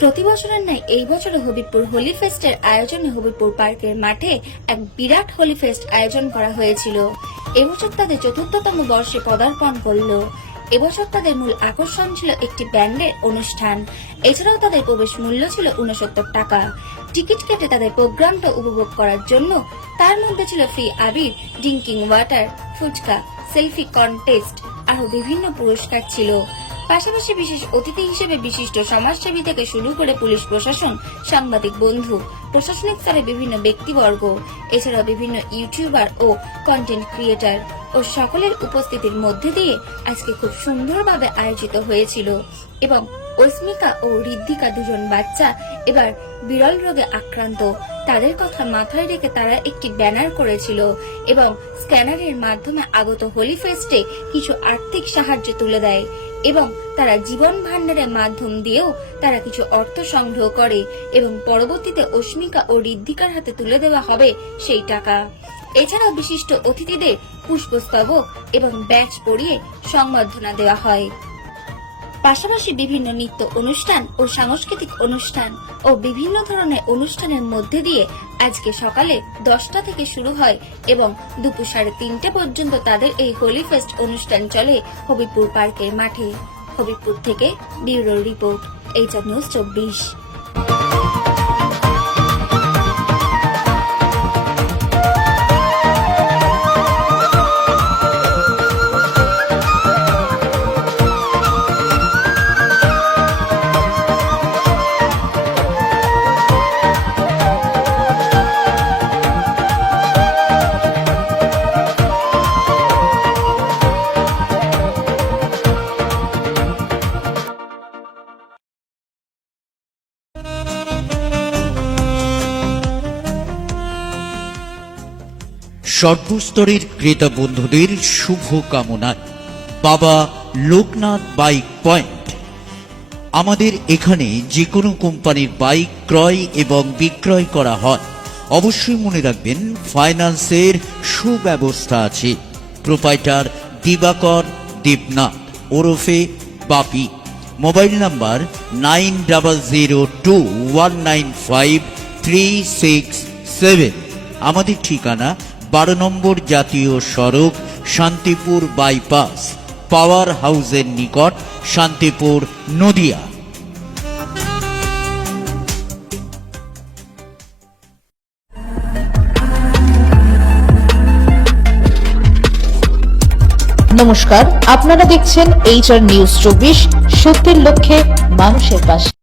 প্রতি বছরের ন্যায় এই বছরও হবিবপুর হোলি ফেস্টের আয়োজনে হবিবপুর পার্কের মাঠে এক বিরাট হোলি ফেস্ট আয়োজন করা হয়েছিল। এবছর তাদের ৪র্থতম বর্ষে পদার্পণ করল। এবছর তাদের মূল আকর্ষণ ছিল একটি ব্যান্ডের অনুষ্ঠান। এছাড়াও তাদের প্রবেশ মূল্য ছিল ৬৯ টাকা। টিকিট কেটে তাদের প্রোগ্রামটা উপভোগ করার জন্য তার মধ্যে ছিল ফ্রি আবির, drinking water, phuchka, selfie contest আরো বিভিন্ন পুরস্কার ছিল। পাশাপাশি বিশেষ অতিথি হিসেবে বিশিষ্ট সমাজসেবী থেকে শুরু করে পুলিশ প্রশাসন, সাংবাদিক বন্ধু, প্রশাসনিক স্তরে বিভিন্ন ব্যক্তিবর্গ, এছাড়াও বিভিন্ন ইউটিউবার ও কন্টেন্ট ক্রিয়েটর ও সকলের উপস্থিতির মধ্যে দিয়ে আজকে খুব সুন্দরভাবে আয়োজিত হয়েছিল। এবং অস্মিকা ও ঋদ্ধিকা দুজন বাচ্চা এবার বিরল রোগে আক্রান্ত। তাদের কথা মাথায় রেখে তারা একটি ব্যানার করেছিল এবং স্ক্যানারের মাধ্যমে আগত হোলি ফেস্টে কিছু আর্থিক সাহায্য তুলে দেয় এবং তারা জীবন ভান্ডারের মাধ্যম দিয়েও তারা কিছু অর্থ সংগ্রহ করে এবং পরবর্তীতে অস্মিকা ও ঋদ্ধিকার হাতে তুলে দেওয়া হবে সেই টাকা। এছাড়াও বিশিষ্ট অতিথিদের পুষ্পস্তবক এবং ব্যাচ পরিয়ে সংবর্ধনা দেওয়া হয়। পাশাপাশি বিভিন্ন নৃত্য অনুষ্ঠান ও সাংস্কৃতিক অনুষ্ঠান ও বিভিন্ন ধরনের অনুষ্ঠানের মধ্যে দিয়ে আজকে সকালে 10টা থেকে শুরু হয় এবং দুপুর 3:30 পর্যন্ত তাদের এই হোলি ফেস্ট অনুষ্ঠান চলে হবিবপুর পার্কের মাঠে। হবিবপুর থেকে ব্যুরো রিপোর্ট, এইচআর নিউজ 24। সর্বস্তরের ক্রেতা বন্ধুদের শুভ কামনায় বাবা লোকনাথ বাইক পয়েন্ট। আমাদের এখানে যে কোনো কোম্পানির বাইক ক্রয় এবং বিক্রয় করা হয়। অবশ্যই মনে রাখবেন ফাইন্যান্সের সুব্যবস্থা আছে। প্রোপাইটার দিবাকর দেবনাথ ওরফে বাপি। Mobile number 9002195367। আমাদের ঠিকানা 12 নম্বর জাতীয় সড়ক, শান্তিপুর বাইপাস, পাওয়ার হাউসের নিকট, শান্তিপুর, নদিয়া। নমস্কার, আপনারা দেখছেন এইচআর নিউজ 24, সত্যের লক্ষ্যে মানুষের পাশে।